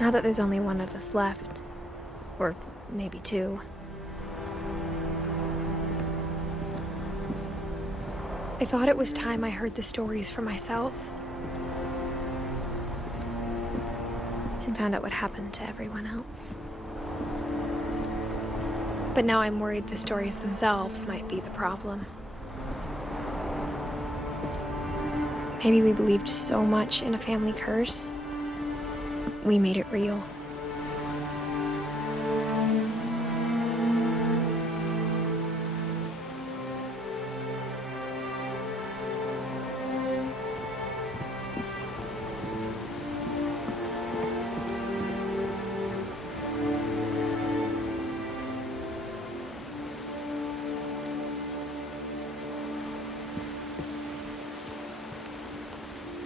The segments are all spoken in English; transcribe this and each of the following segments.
Now that there's only one of us left. Or maybe two. I thought it was time I heard the stories for myself. And found out what happened to everyone else. But now I'm worried the stories themselves might be the problem. Maybe we believed so much in a family curse, we made it real.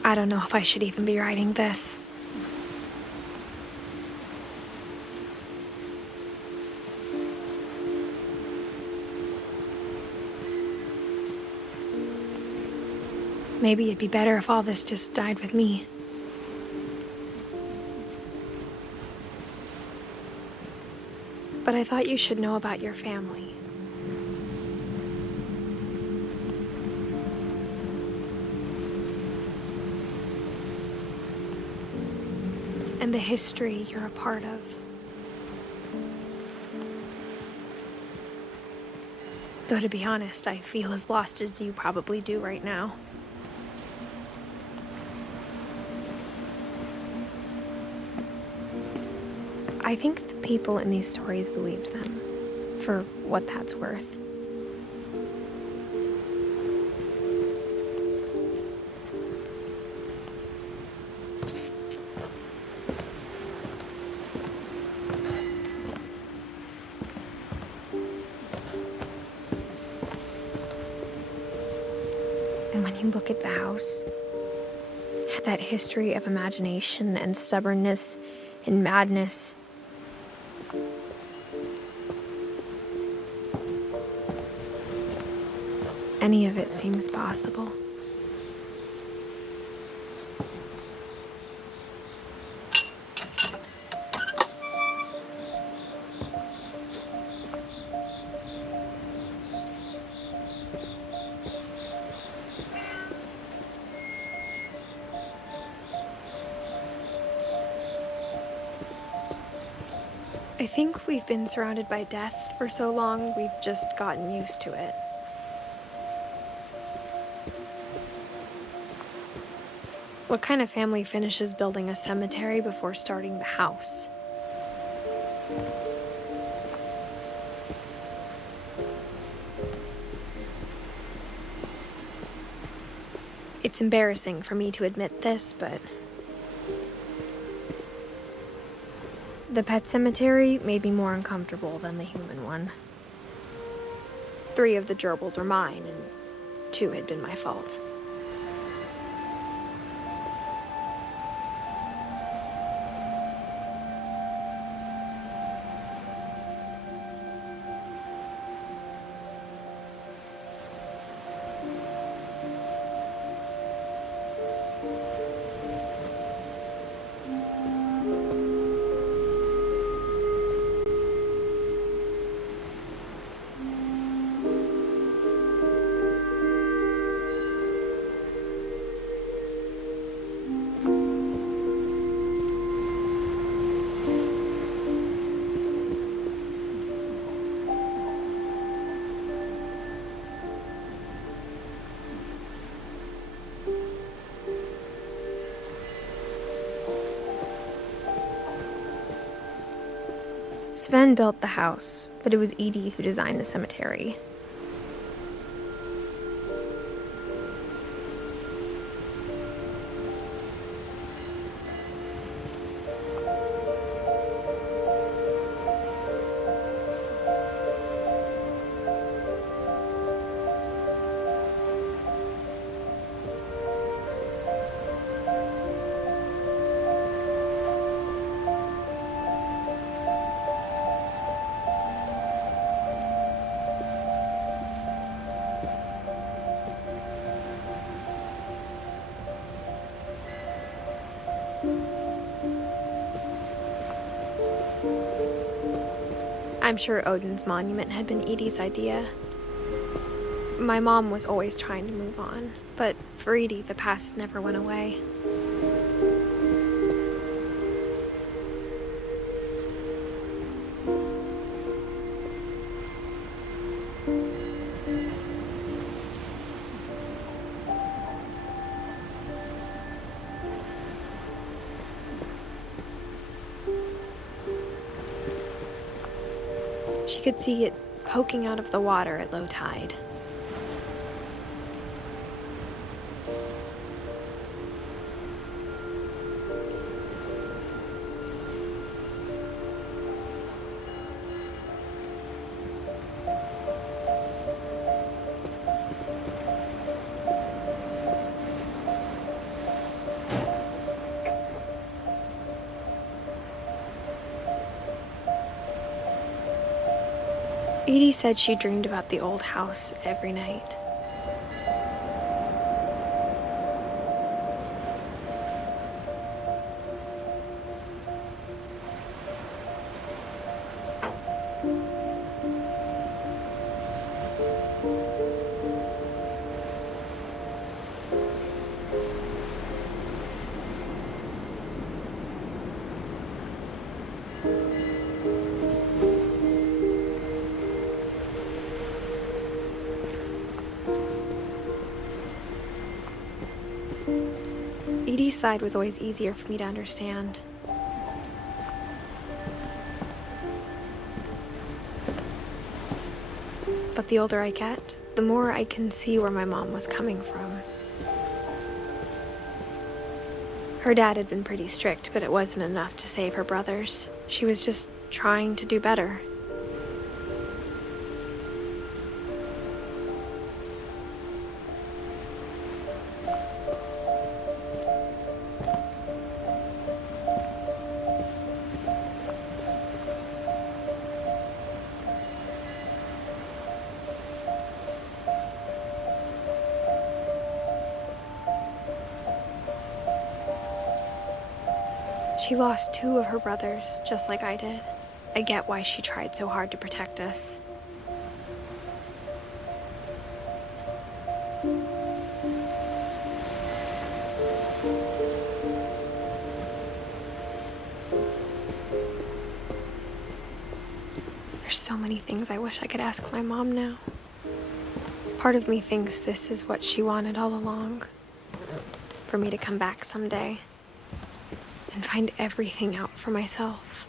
I don't know if I should even be writing this. Maybe it'd be better if all this just died with me. But I thought you should know about your family. And the history you're a part of. Though to be honest, I feel as lost as you probably do right now. I think the people in these stories believed them, for what that's worth. And when you look at the house, that history of imagination and stubbornness and madness, any of it seems possible. I think we've been surrounded by death for so long, we've just gotten used to it. What kind of family finishes building a cemetery before starting the house? It's embarrassing for me to admit this, but the pet cemetery made me more uncomfortable than the human one. 3 of the gerbils are mine, and 2 had been my fault. Sven built the house, but it was Edie who designed the cemetery. I'm sure Odin's monument had been Edie's idea. My mom was always trying to move on, but for Edie, the past never went away. She could see it poking out of the water at low tide. Edie said she dreamed about the old house every night. Edie's side was always easier for me to understand. But the older I get, the more I can see where my mom was coming from. Her dad had been pretty strict, but it wasn't enough to save her brothers. She was just trying to do better. She lost 2 of her brothers, just like I did. I get why she tried so hard to protect us. There's so many things I wish I could ask my mom now. Part of me thinks this is what she wanted all along. For me to come back someday and find everything out for myself.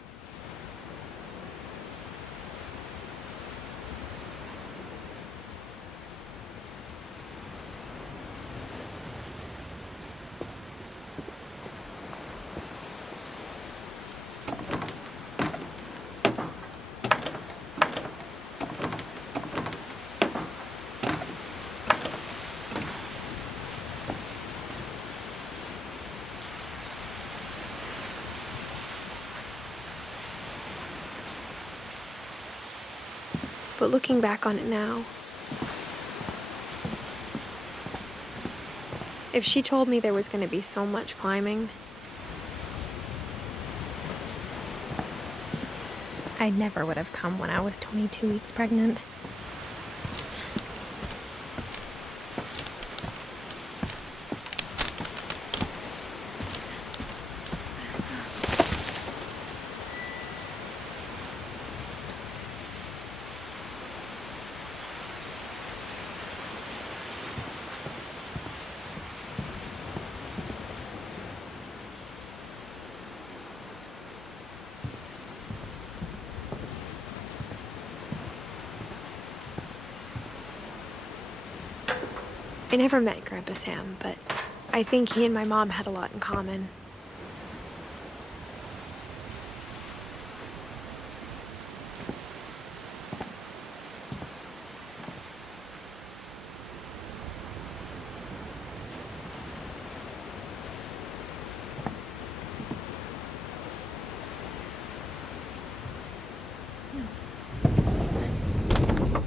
But looking back on it now, if she told me there was going to be so much climbing, I never would have come when I was 22 weeks pregnant. I never met Grandpa Sam, but I think he and my mom had a lot in common.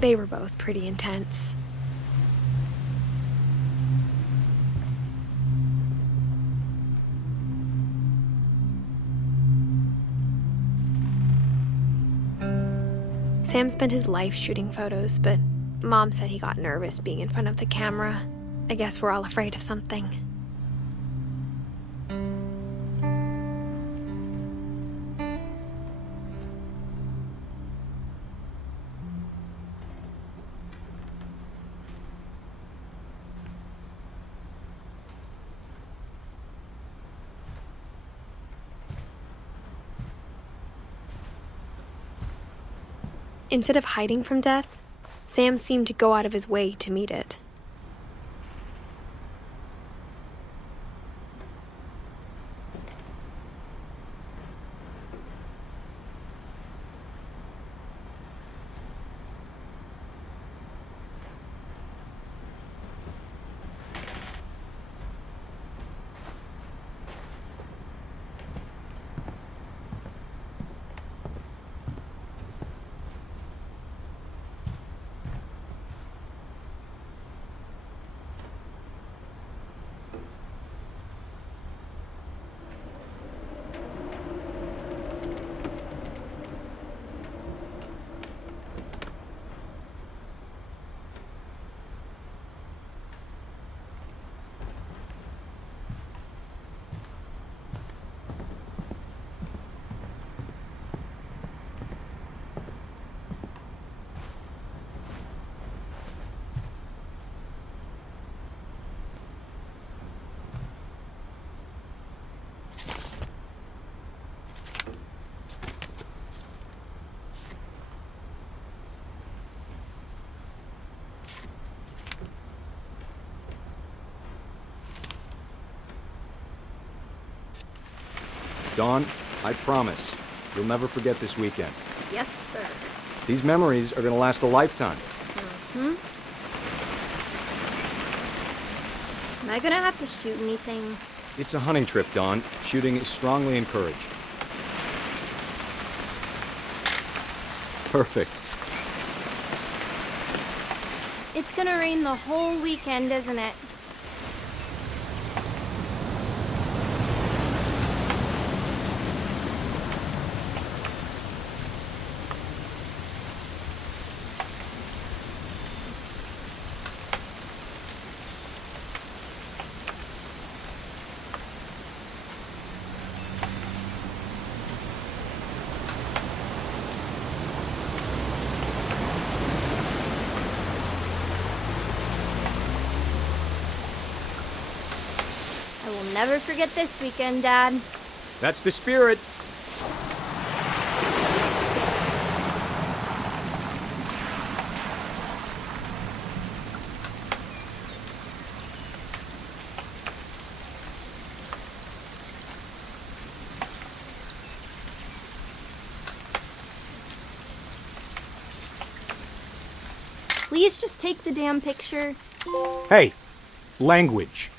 They were both pretty intense. Sam spent his life shooting photos, but Mom said he got nervous being in front of the camera. I guess we're all afraid of something. Instead of hiding from death, Sam seemed to go out of his way to meet it. Dawn, I promise, you'll never forget this weekend. Yes, sir. These memories are gonna last a lifetime. Am I gonna have to shoot anything? It's a hunting trip, Dawn. Shooting is strongly encouraged. Perfect. It's gonna rain the whole weekend, isn't it? I will never forget this weekend, Dad. That's the spirit. Please just take the damn picture. Hey, language.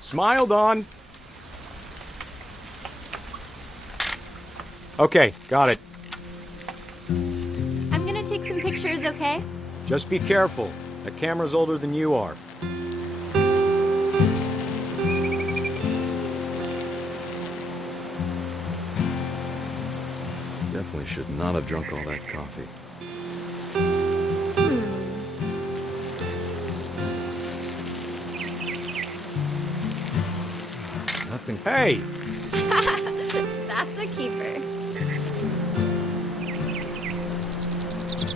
Smile, Dawn. Okay, got it. I'm gonna take some pictures, okay? Just be careful. That camera's older than you are. Definitely should not have drunk all that coffee. Nothing. Hey! That's a keeper.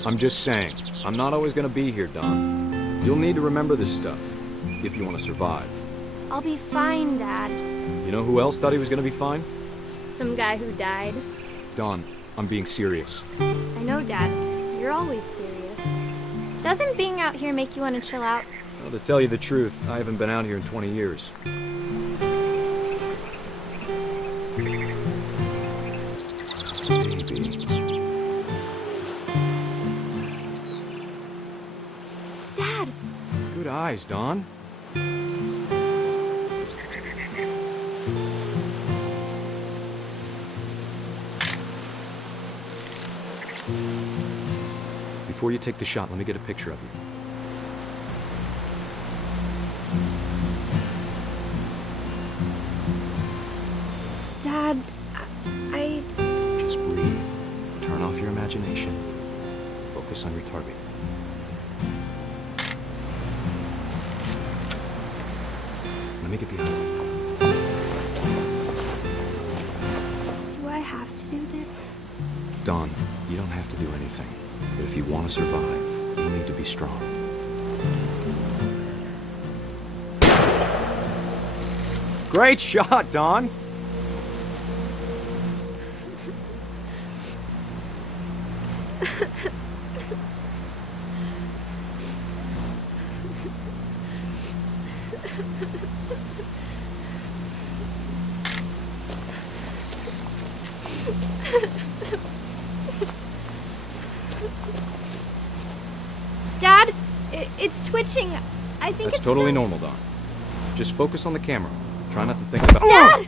I'm just saying, I'm not always gonna be here, Don. You'll need to remember this stuff, if you want to survive. I'll be fine, Dad. You know who else thought he was gonna be fine? Some guy who died. Don, I'm being serious. I know, Dad. You're always serious. Doesn't being out here make you want to chill out? Well, to tell you the truth, I haven't been out here in 20 years. Maybe. Dad! Good eyes, Don. Before you take the shot, let me get a picture of you. Dad, I... Just breathe. Turn off your imagination. Focus on your target. Let me get behind you. Do I have to do this? Dawn, you don't have to do anything. But if you want to survive, you need to be strong. Great shot, Dawn! Dad, it's twitching. I think That's it's totally normal, Dawn. Just focus on the camera. Try not to think about— Dad!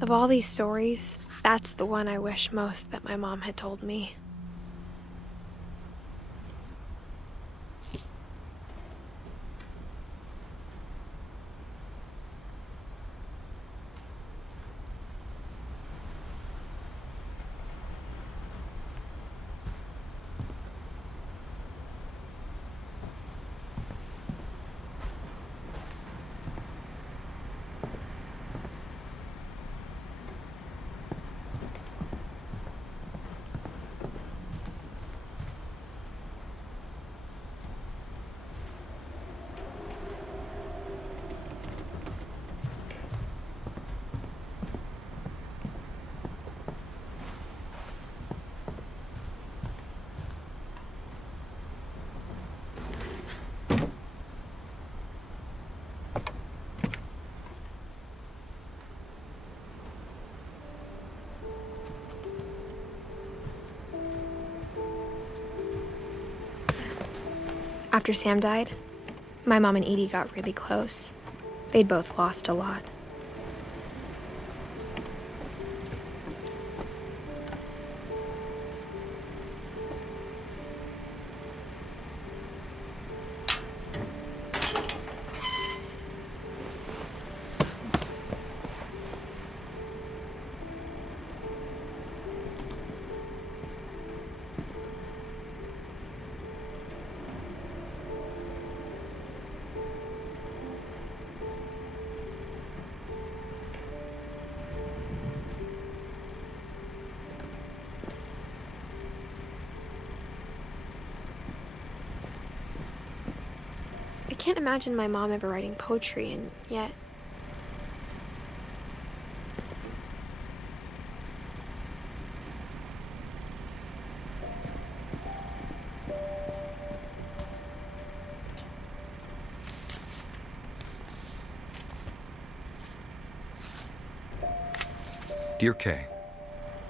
Of all these stories, that's the one I wish most that my mom had told me. After Sam died, my mom and Edie got really close. They'd both lost a lot. I can't imagine my mom ever writing poetry, and yet... Dear Kay,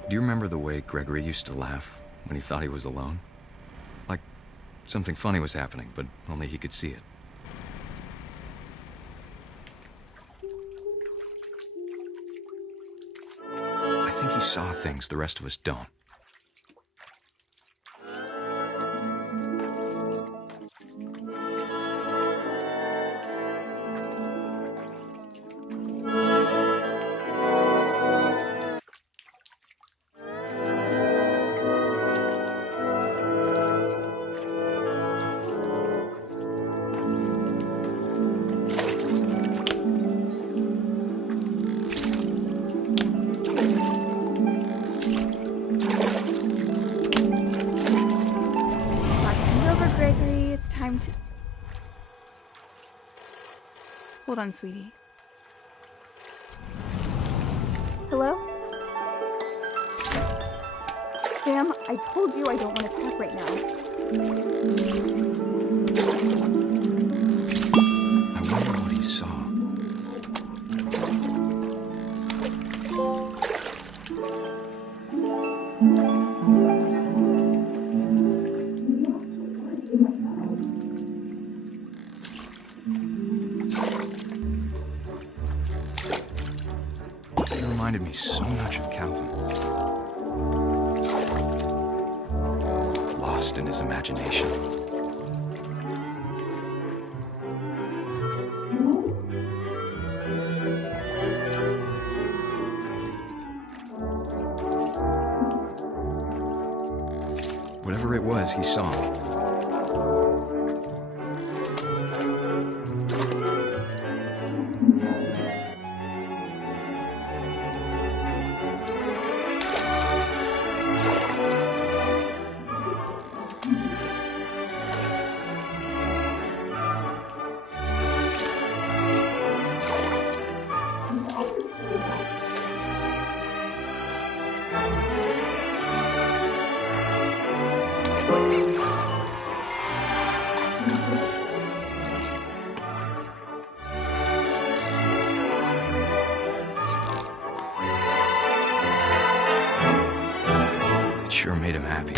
do you remember the way Gregory used to laugh when he thought he was alone? Like something funny was happening, but only he could see it. I think he saw things the rest of us don't. Gregory, it's time to... Hold on, sweetie. Hello? Sam, I told you I don't want to talk right now. I wonder what he saw. It reminded me so much of Calvin. lost in his imagination. Whatever it was, he saw. It sure made him happy.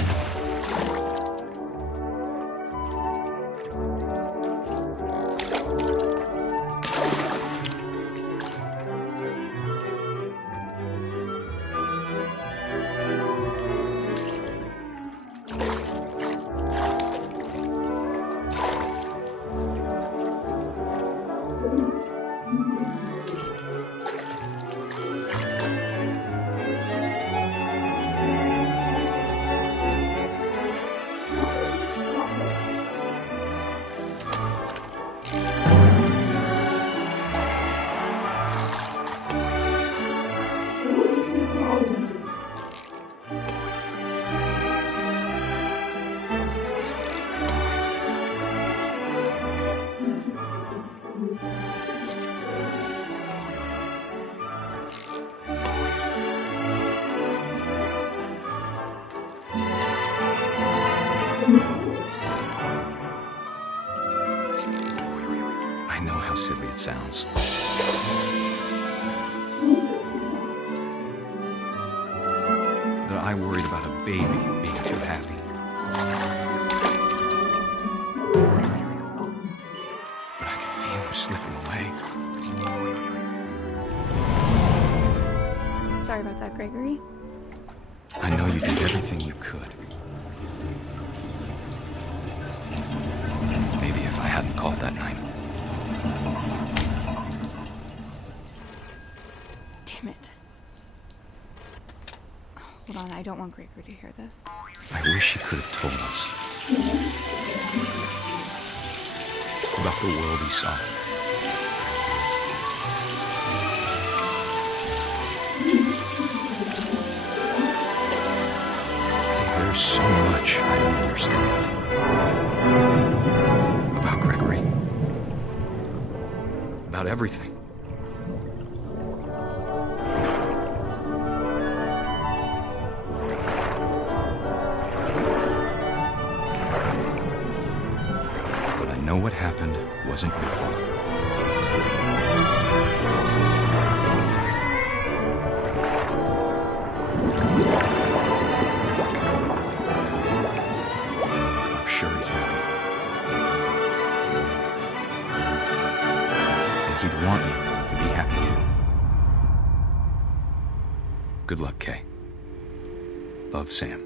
I know how silly it sounds. That I worried about a baby being too happy. But I could feel him slipping away. Sorry about that, Gregory. I know you did everything you could. Maybe if I hadn't called that night. Damn it. Hold on, I don't want Gregory to hear this. I wish he could have told us about the world he saw. There's so much I don't understand about Gregory, about everything. But I know what happened wasn't your fault. I'm sure he's happy. And he'd want you to be happy too. Good luck, Kay. Love, Sam.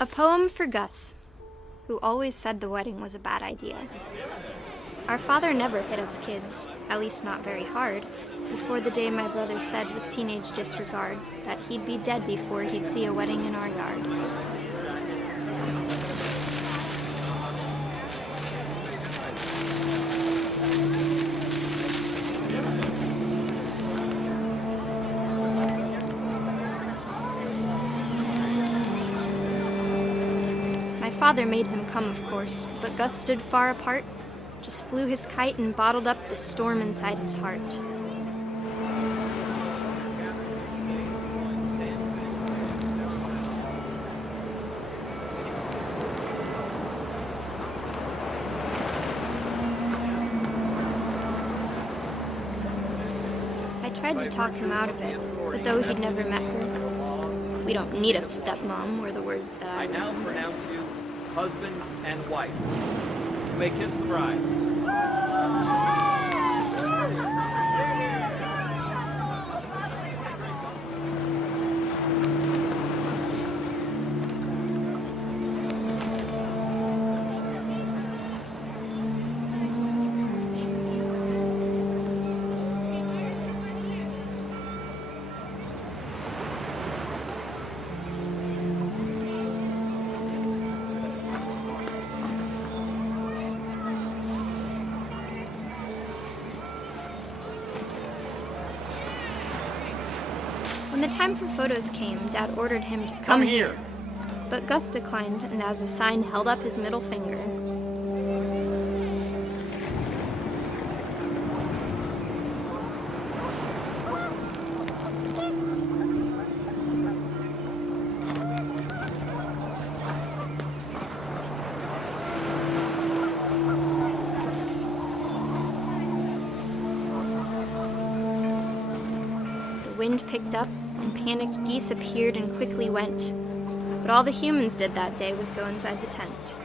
A poem for Gus, who always said the wedding was a bad idea. Our father never hit us kids, at least not very hard, before the day my brother said with teenage disregard that he'd be dead before he'd see a wedding in our yard. My father made him come, of course, but Gus stood far apart, just flew his kite and bottled up the storm inside his heart. I tried to talk him out of it, but though he'd never met her, "We don't need a stepmom," were the words that I now remember. pronounce you husband and wife. You may kiss the bride. When the time for photos came, Dad ordered him to come here. But Gus declined and as a sign held up his middle finger. The wind picked up and panicked geese appeared and quickly went. But all the humans did that day was go inside the tent.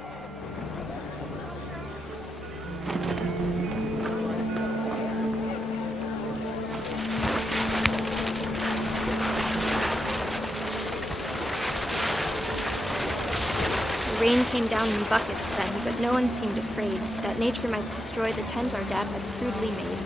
The rain came down in buckets then, but no one seemed afraid that nature might destroy the tent our dad had crudely made.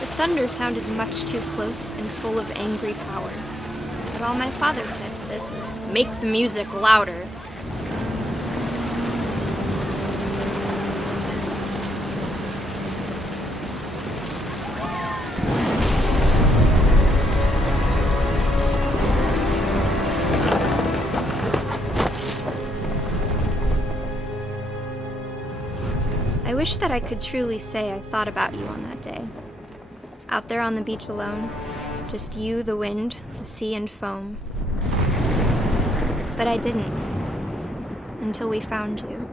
The thunder sounded much too close and full of angry power. But all my father said to this was, "Make the music louder." I wish that I could truly say I thought about you on that day. Out there on the beach alone, just you, the wind, the sea, and foam. But I didn't, until we found you.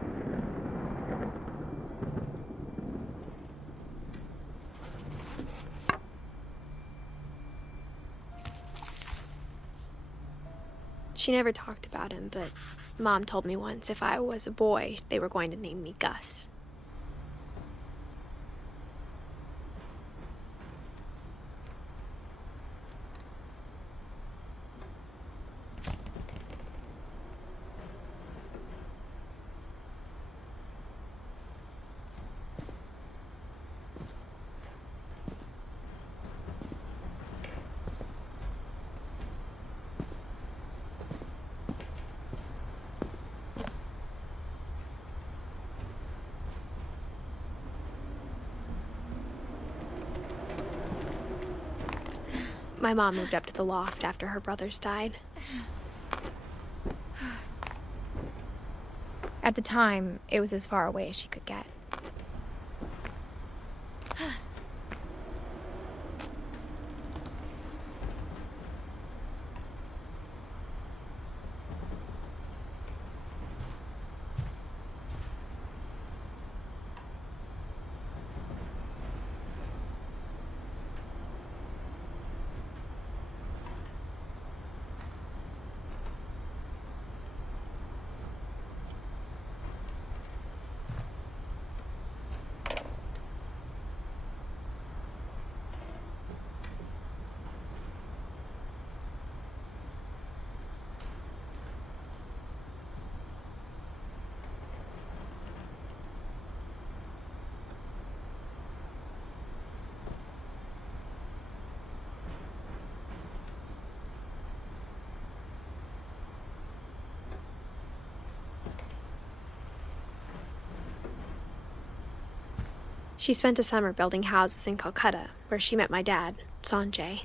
She never talked about him, but Mom told me once if I was a boy, they were going to name me Gus. My mom moved up to the loft after her brothers died. At the time, it was as far away as she could get. She spent a summer building houses in Calcutta, where she met my dad, Sanjay.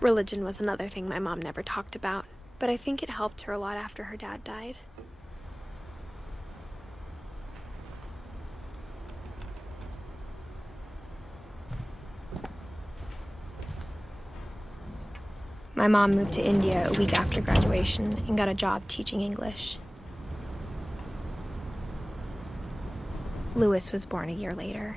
Religion was another thing my mom never talked about, but I think it helped her a lot after her dad died. My mom moved to India a week after graduation and got a job teaching English. Louis was born a year later.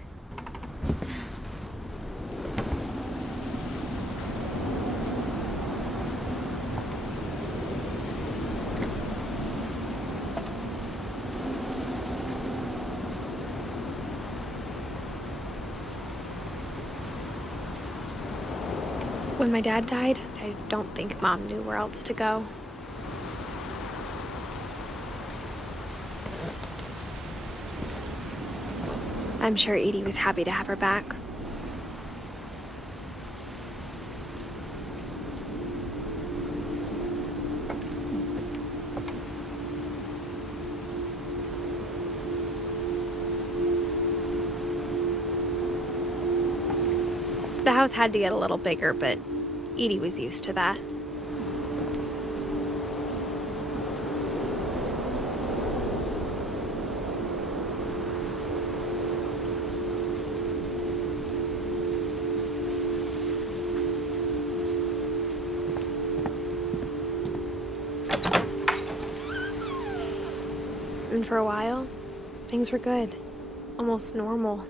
When my dad died, I don't think Mom knew where else to go. I'm sure Edie was happy to have her back. The house had to get a little bigger, but Edie was used to that. And for a while, things were good, almost normal.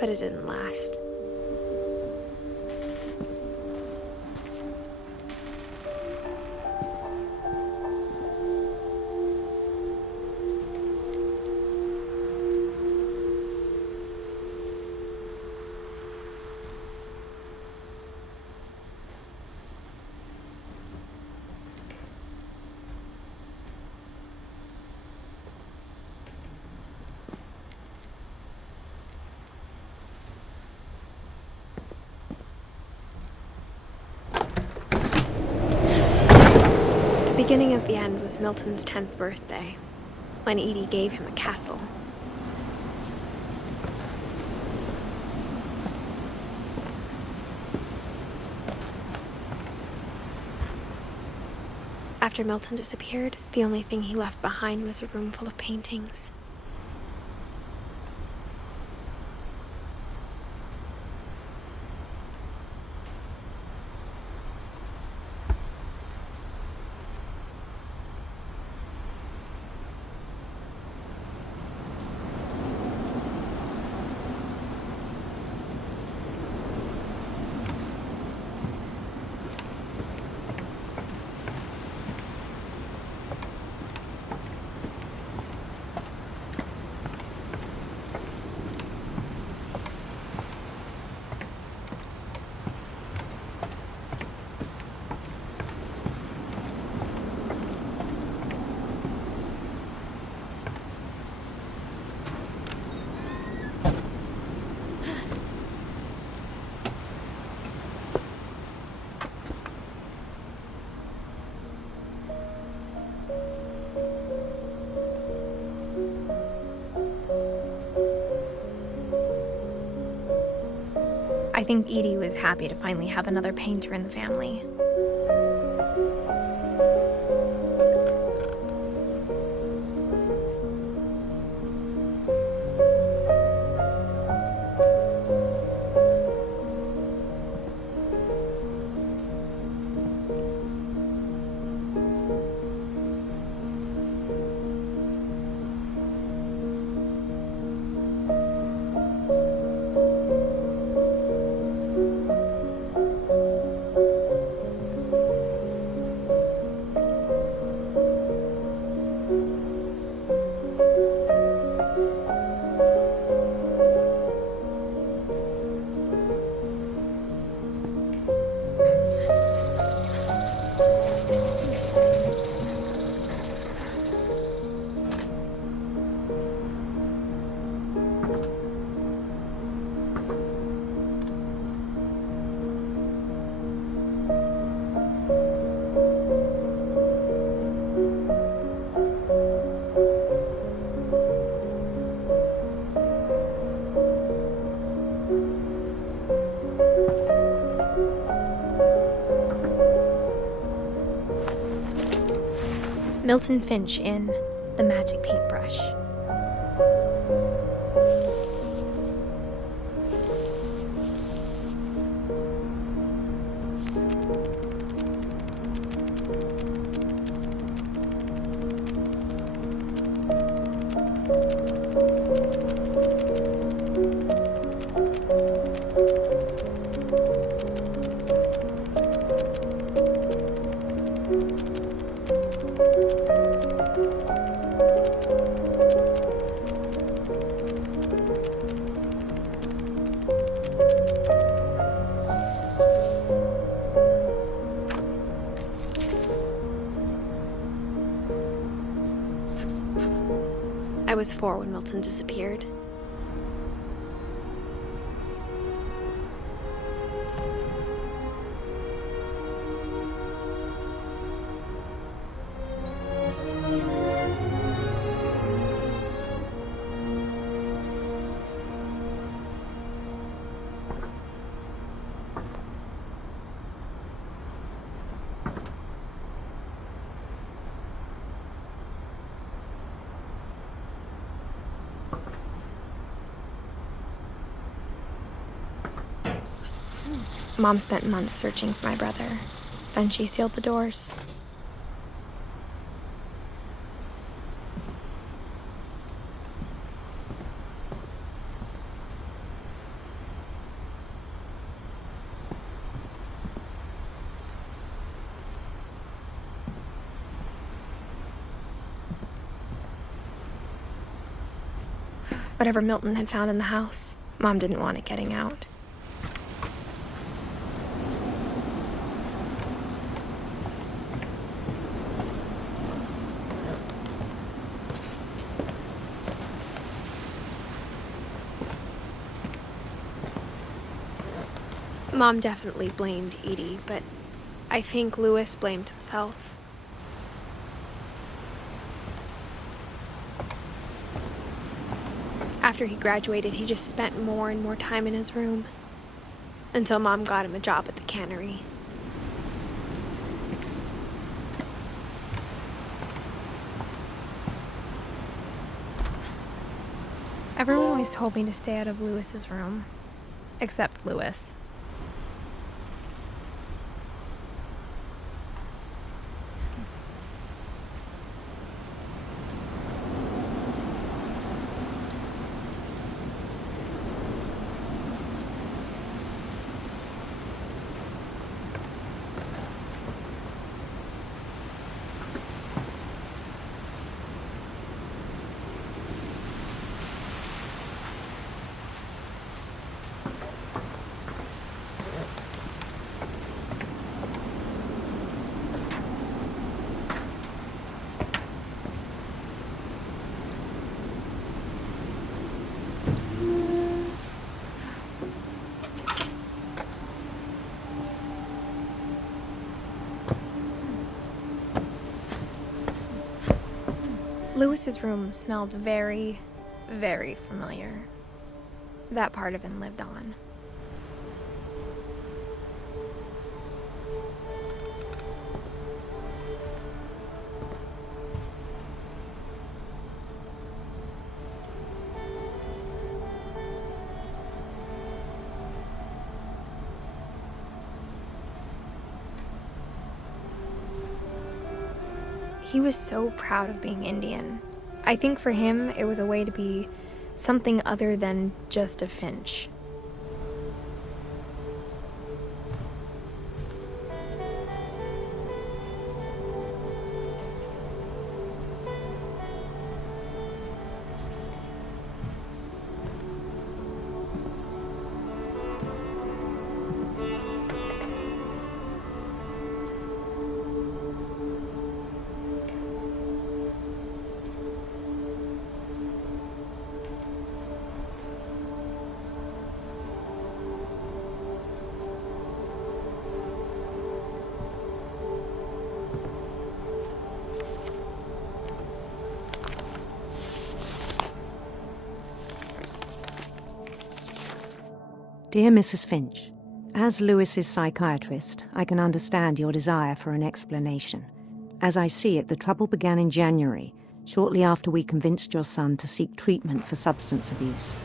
But it didn't last. The beginning of the end was Milton's 10th birthday, when Edie gave him a castle. After Milton disappeared, the only thing he left behind was a room full of paintings. I think Edie was happy to finally have another painter in the family. Milton Finch in The Magic Paintbrush. I was 4 when Milton disappeared. Mom spent months searching for my brother. Then she sealed the doors. Whatever Milton had found in the house, Mom didn't want it getting out. Mom definitely blamed Edie, but I think Louis blamed himself. After he graduated, he just spent more and more time in his room, until Mom got him a job at the cannery. Everyone always told me to stay out of Louis's room, except Louis. Louis's room smelled very, very familiar. That part of him lived on. He was so proud of being Indian. I think for him, it was a way to be something other than just a Finch. Dear Mrs. Finch, as Louis's psychiatrist, I can understand your desire for an explanation. As I see it, the trouble began in January, shortly after we convinced your son to seek treatment for substance abuse.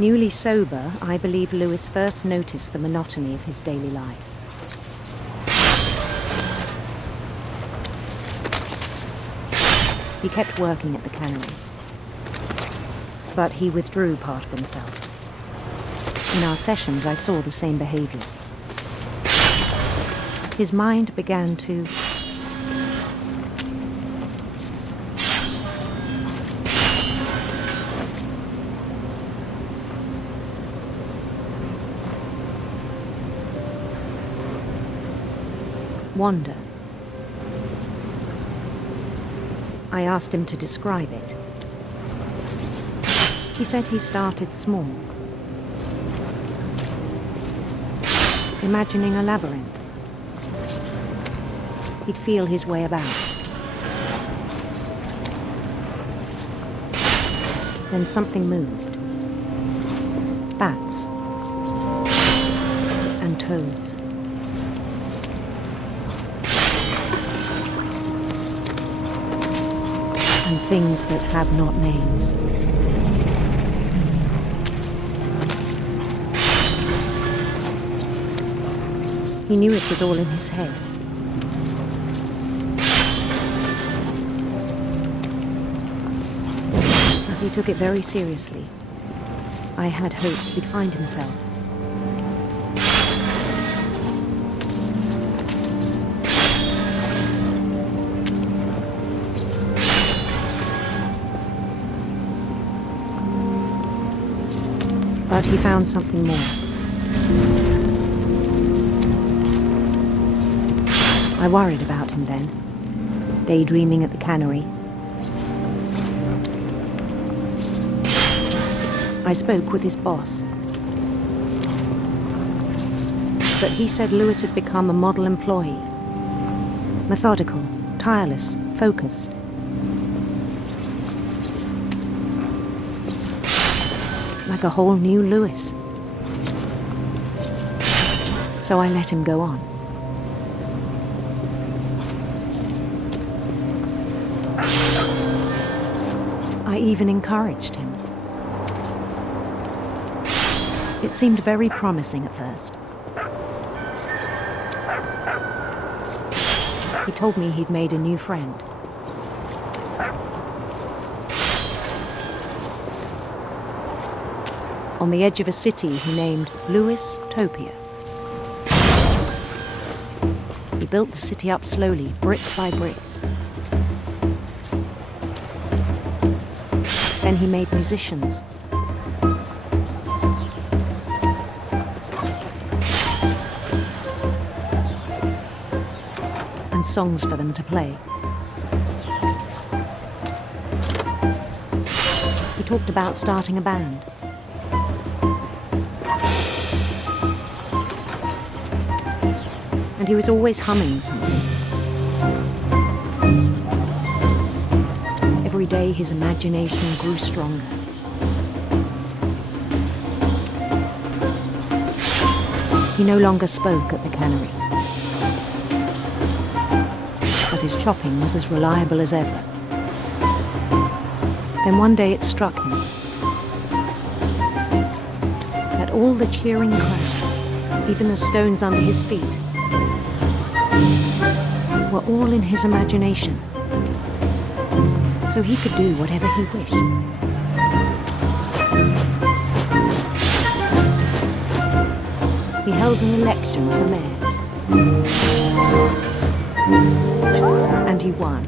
Newly sober, I believe Lewis first noticed the monotony of his daily life. He kept working at the cannery, but he withdrew part of himself. In our sessions, I saw the same behavior. His mind began to wander. I asked him to describe it. He said he started small, imagining a labyrinth. He'd feel his way about. Then something moved. Bats and toads. And things that have not names. He knew it was all in his head. But he took it very seriously. I had hoped he'd find himself. But he found something more. I worried about him then, daydreaming at the cannery. I spoke with his boss. But he said Lewis had become a model employee. Methodical, tireless, focused. Like a whole new Lewis. So I let him go on. I even encouraged him. It seemed very promising at first. He told me he'd made a new friend. On the edge of a city he named Lewis Topia. He built the city up slowly, brick by brick. Then he made musicians. And songs for them to play. He talked about starting a band. And he was always humming something. Every day his imagination grew stronger. He no longer spoke at the cannery. But his chopping was as reliable as ever. Then one day it struck him that all the cheering crowds, even the stones under his feet, were all in his imagination. So he could do whatever he wished. He held an election for mayor. And he won.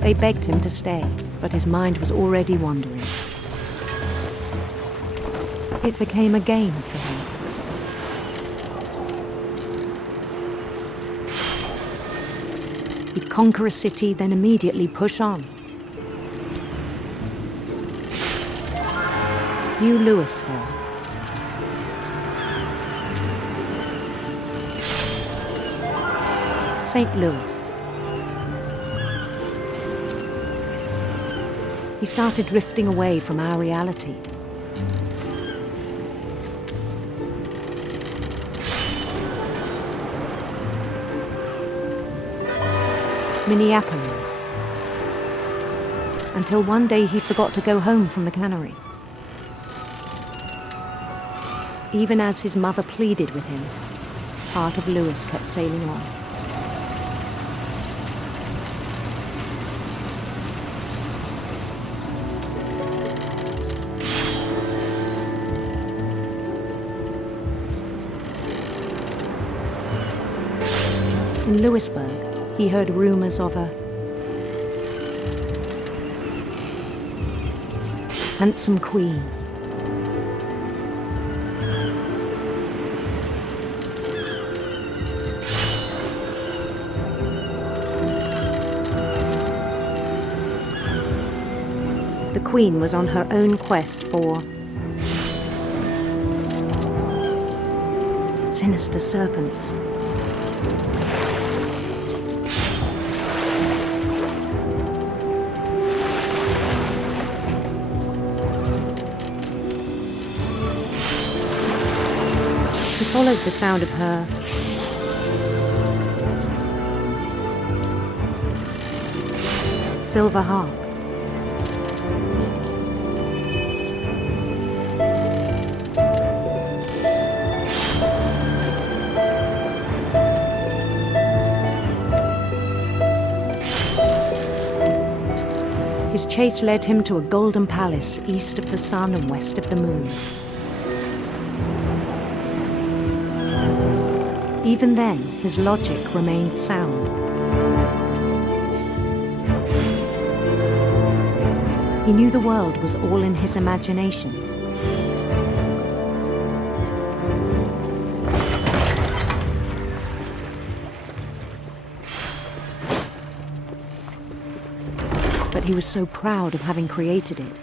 They begged him to stay, but his mind was already wandering. It became a game for him. He'd conquer a city, then immediately push on. New Louisville. St. Louis. He started drifting away from our reality. Minneapolis. Until one day he forgot to go home from the cannery. Even as his mother pleaded with him, part of Louis kept sailing on. In Louisburg, he heard rumors of a handsome queen. The queen was on her own quest for sinister serpents. He followed the sound of her silver harp. His chase led him to a golden palace east of the sun and west of the moon. Even then, his logic remained sound. He knew the world was all in his imagination. But he was so proud of having created it.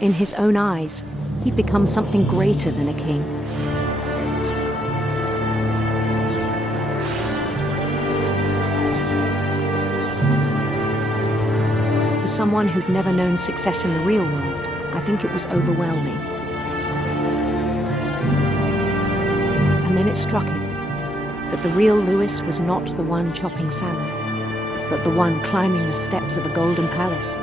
In his own eyes, he'd become something greater than a king. For someone who'd never known success in the real world, I think it was overwhelming. And then it struck him that the real Louis was not the one chopping salmon, but the one climbing the steps of a golden palace.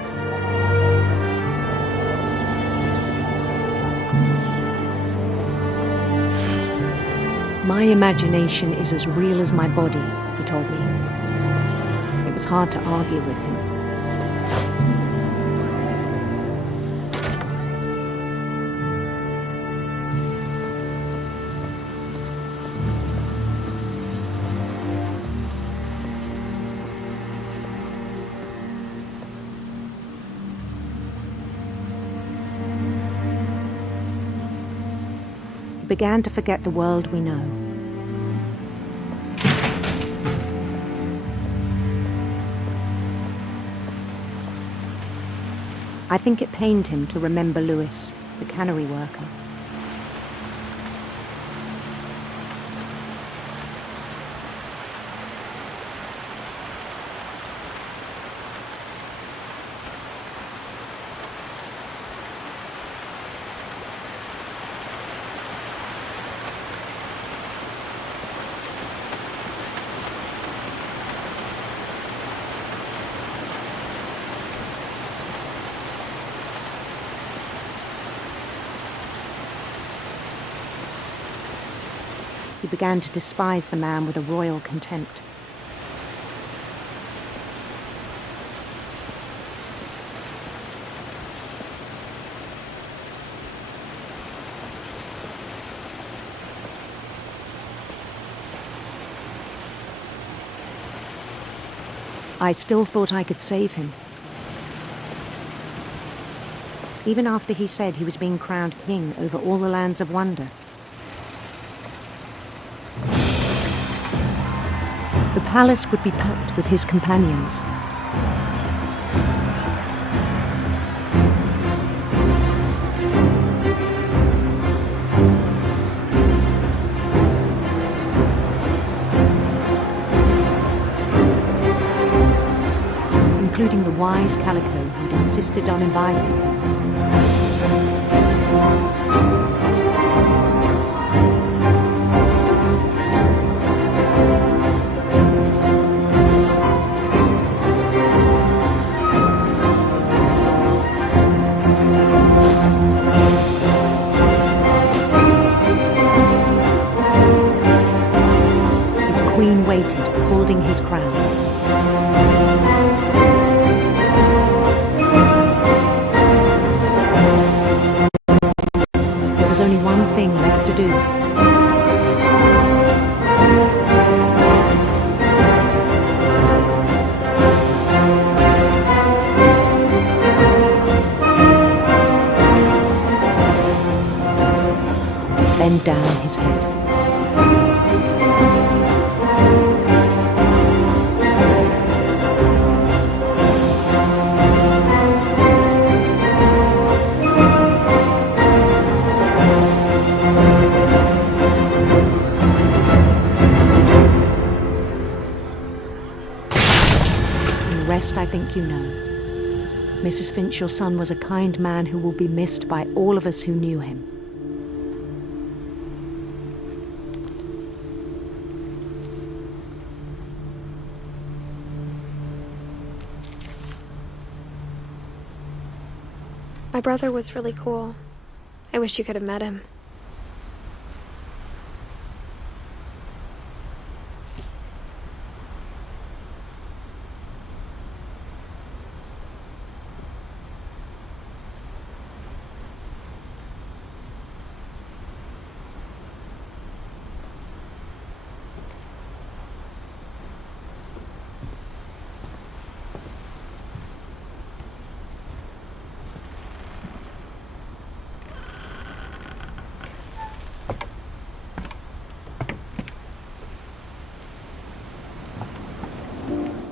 My imagination is as real as my body, he told me. It was hard to argue with him. He began to forget the world we know. I think it pained him to remember Louis, the cannery worker. He began to despise the man with a royal contempt. I still thought I could save him. Even after he said he was being crowned king over all the lands of wonder. The palace would be packed with his companions. including the wise Calico who'd insisted on inviting them. His queen waited, holding his crown. There was only one thing left to do. Bend down his head. The rest I think you know. Mrs. Finch, your son was a kind man who will be missed by all of us who knew him. My brother was really cool. I wish you could have met him.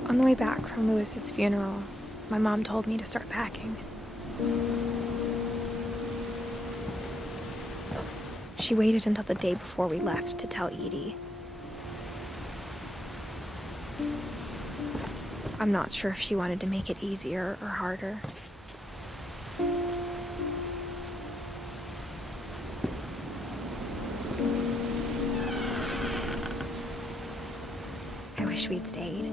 On the way back from Lewis's funeral, my mom told me to start packing. She waited until the day before we left to tell Edie. I'm not sure if she wanted to make it easier or harder. I wish we'd stayed.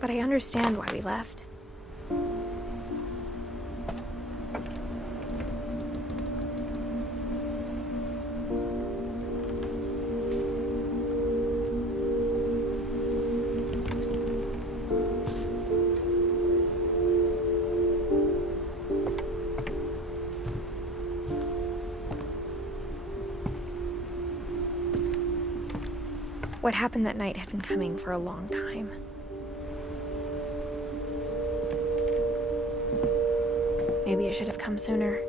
But I understand why we left. What happened that night had been coming for a long time. Maybe it should have come sooner.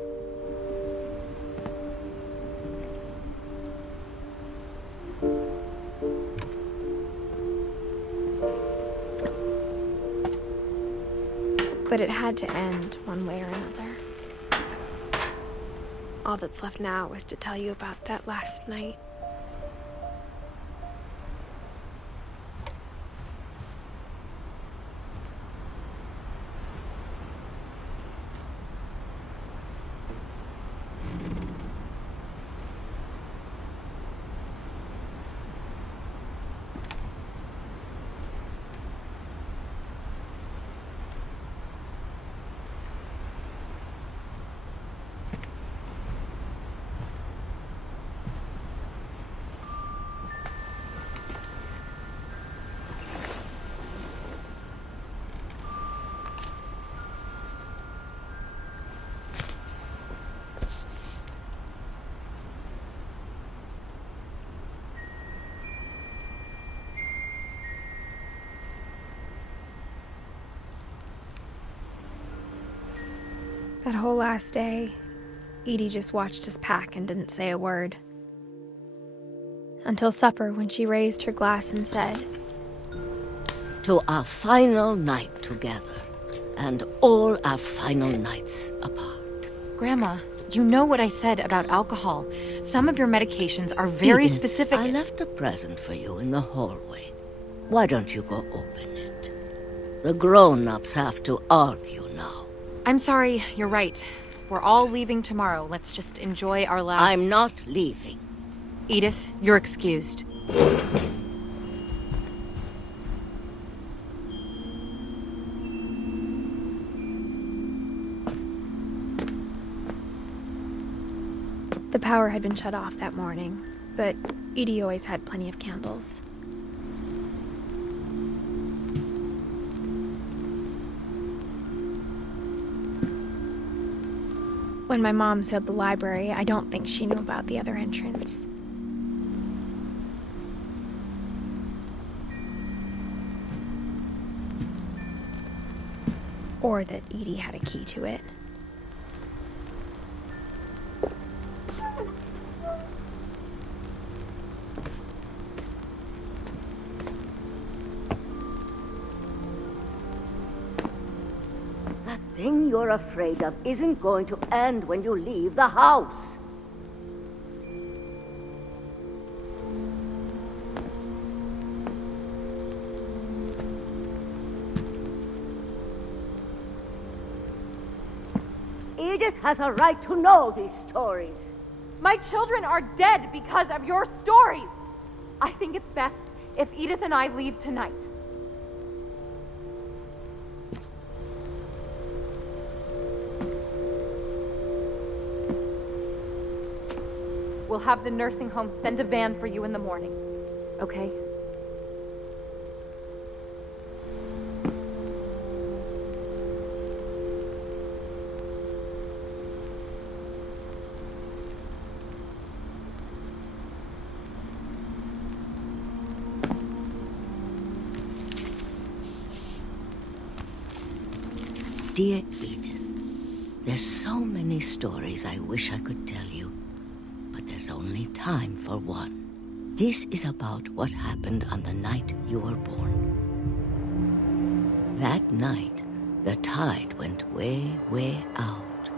But it had to end one way or another. All that's left now is to tell you about that last night. That whole last day, Edie just watched us pack and didn't say a word. Until supper, when she raised her glass and said, "To our final night together, and all our final nights apart. Grandma, you know what I said about alcohol. Some of your medications are very Edith, specific. I left a present for you in the hallway. Why don't you go open it? The grown-ups have to argue now. I'm sorry, you're right. We're all leaving tomorrow. Let's just enjoy our last... I'm not leaving. Edith, you're excused. The power had been shut off that morning, but Edie always had plenty of candles. When my mom sealed the library, I don't think she knew about the other entrance. Or that Edie had a key to it. That thing you're afraid of isn't going to end when you leave the house. Edith has a right to know these stories. My children are dead because of your stories. I think it's best if Edith and I leave tonight. We'll have the nursing home send a van for you in the morning, okay? Dear Edith, there's so many stories I wish I could tell you, but there's only time for one. This is about what happened on the night you were born. That night, the tide went way, way out.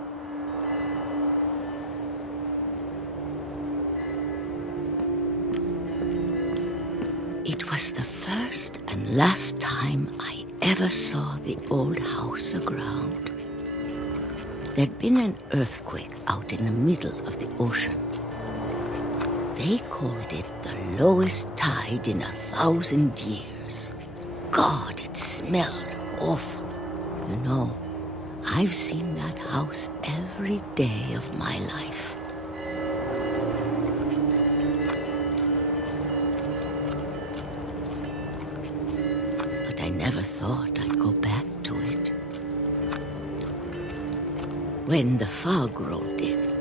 It was the first and last time I ever saw the old house aground. There'd been an earthquake out in the middle of the ocean. They called it the lowest tide in 1,000 years. God, it smelled awful. You know, I've seen that house every day of my life. But I never thought I'd go back to it. When the fog rolled in,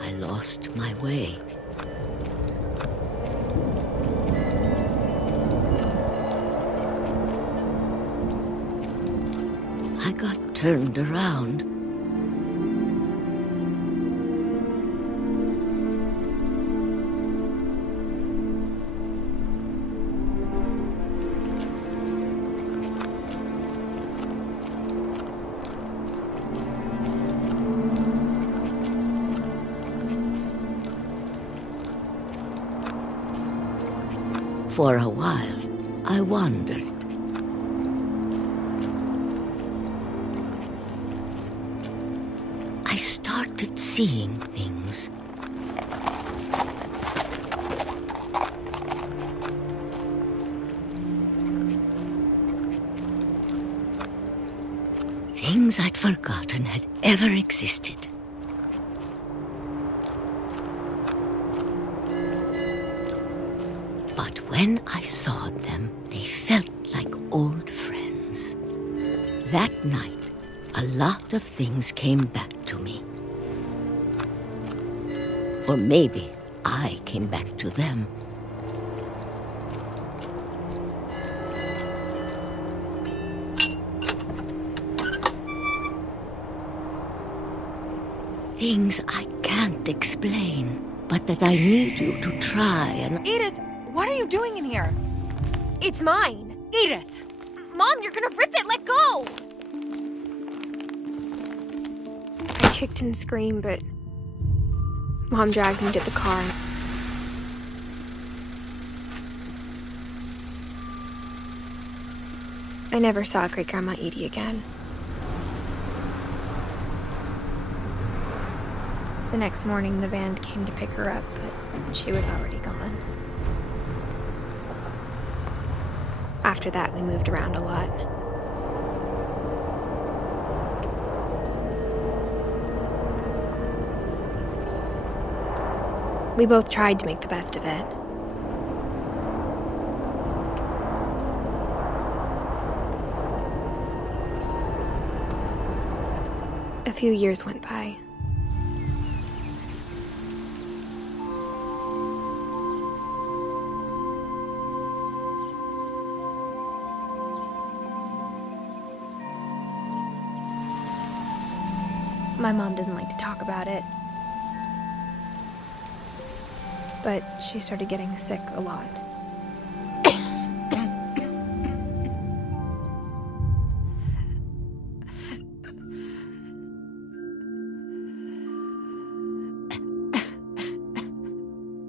I lost my way. I got turned around. For a while, I wandered. I started seeing things. Things I'd forgotten had ever existed. But when I saw them, they felt like old friends. That night, a lot of things came back to me. Or maybe I came back to them. Things I can't explain, but that I need you to try and... Edith, what are you doing in here? It's mine! Edith! Mom, you're gonna rip it! Let go! kicked and screamed, but Mom dragged me to the car. I never saw Great-Grandma Edie again. The next morning, the van came to pick her up, but she was already gone. After that, we moved around a lot. We both tried to make the best of it. A few years went by. My mom didn't like to talk about it, but she started getting sick a lot.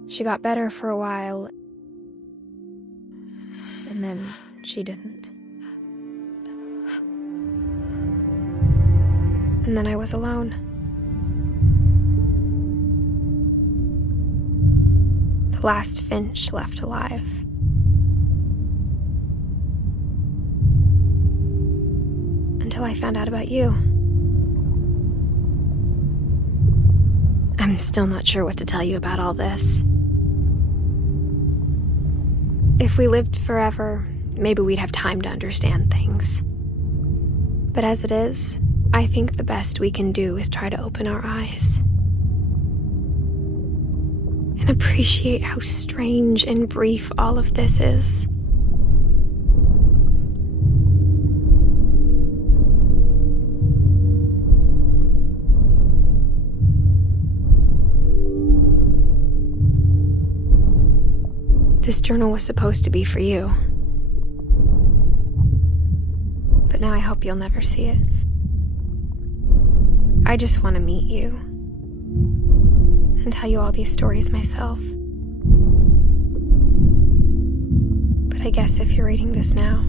She got better for a while, and then she didn't. And then I was alone. The last Finch left alive. Until I found out about you. I'm still not sure what to tell you about all this. If we lived forever, maybe we'd have time to understand things. But as it is, I think the best we can do is try to open our eyes and appreciate how strange and brief all of this is. This journal was supposed to be for you. But now I hope you'll never see it. I just want to meet you and tell you all these stories myself. But I guess if you're reading this now,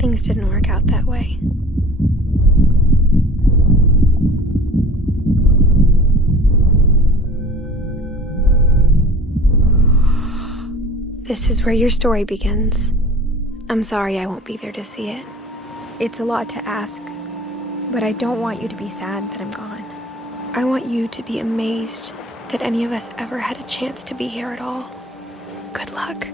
things didn't work out that way. This is where your story begins. I'm sorry I won't be there to see it. It's a lot to ask, but I don't want you to be sad that I'm gone. I want you to be amazed that any of us ever had a chance to be here at all. Good luck.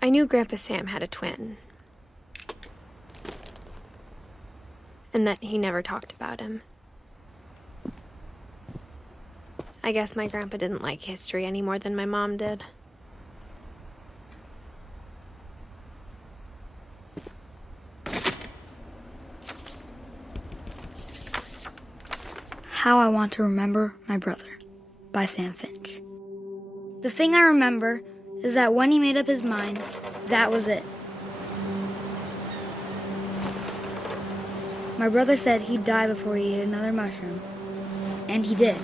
I knew Grandpa Sam had a twin. And that he never talked about him. I guess my grandpa didn't like history any more than my mom did. How I Want to Remember My Brother by Sam Finch. The thing I remember is that when he made up his mind, that was it. My brother said he'd die before he ate another mushroom, and he did.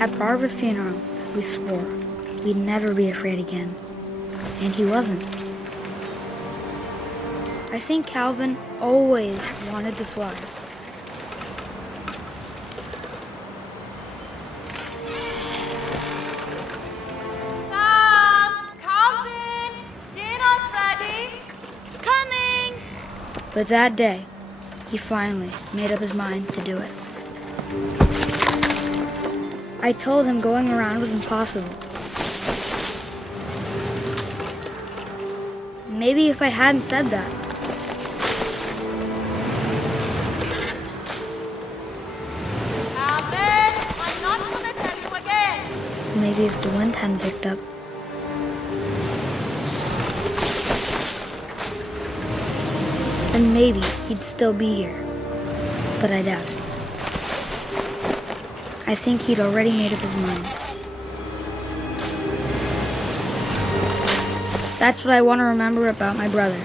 At Barbara's funeral, we swore we'd never be afraid again, and he wasn't. I think Calvin always wanted to fly. Sam! Calvin! Dinner's ready! Coming! But that day, he finally made up his mind to do it. I told him going around was impossible. Maybe if I hadn't said that, Calvin! I'm not gonna tell you again! maybe if the wind hadn't picked up, then maybe he'd still be here. But I doubt it. I think he'd already made up his mind. That's what I want to remember about my brother.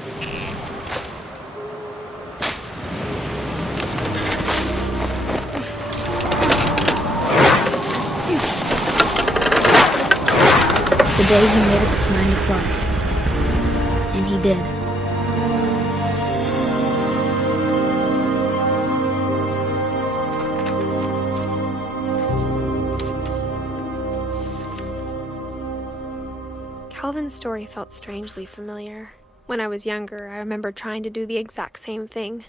The day he made up his mind to fly. And he did. Calvin's story felt strangely familiar. When I was younger, I remember trying to do the exact same thing.